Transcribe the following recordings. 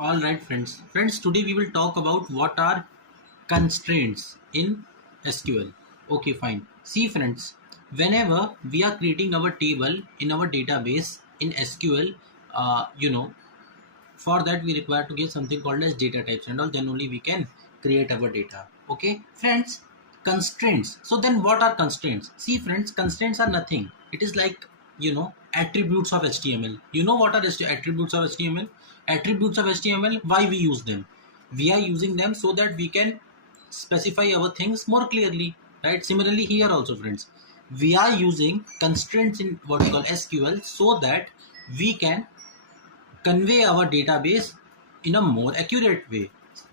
All right, friends. Friends, today we will talk about what are constraints in SQL. Okay, fine. See, friends, whenever we are creating our table in our database in SQL, for that we require to give something called as data types and all. Then only we can create our data. Okay, friends. Constraints. So then, what are constraints? See, friends, constraints are nothing. It is like attributes of HTML. You know what are attributes of HTML? Attributes of HTML. Why we use them? We are using them so that we can specify our things more clearly, right? Similarly, here also, friends, we are using constraints in what we call SQL so that we can convey our database in a more accurate way.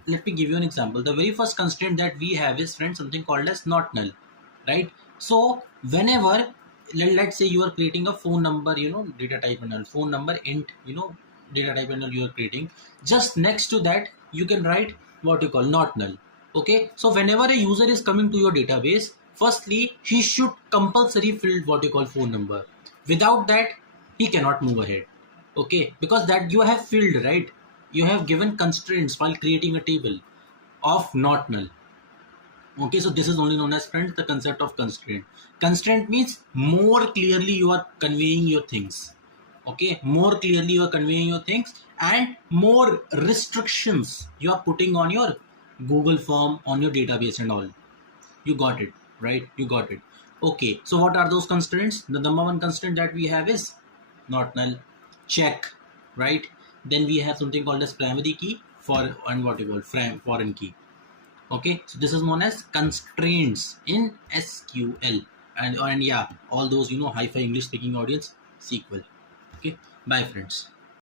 Let me give you an example. The very first constraint that we have is, friends, something called as not null, right? So whenever, let's say you are creating a phone number, data type and null, phone number int, data type and null you are creating, just next to that you can write what you call not null. Okay, so whenever a user is coming to your database, firstly he should compulsory fill what you call phone number. Without that, he cannot move ahead. Okay, because that you have filled, right? You have given constraints while creating a table of not null. Okay, so this is only known as, friends, the concept of constraint. Constraint means more clearly you are conveying your things. Okay, more clearly you are conveying your things, and more restrictions you are putting on your Google form, on your database and all. You got it, right? You got it. Okay, so what are those constraints? The number one constraint that we have is not null. Check, right? Then we have something called as primary key for, and what you call foreign key. Okay, so this is known as constraints in SQL. And yeah, all those hi-fi English speaking audience, SQL. Okay, bye, friends.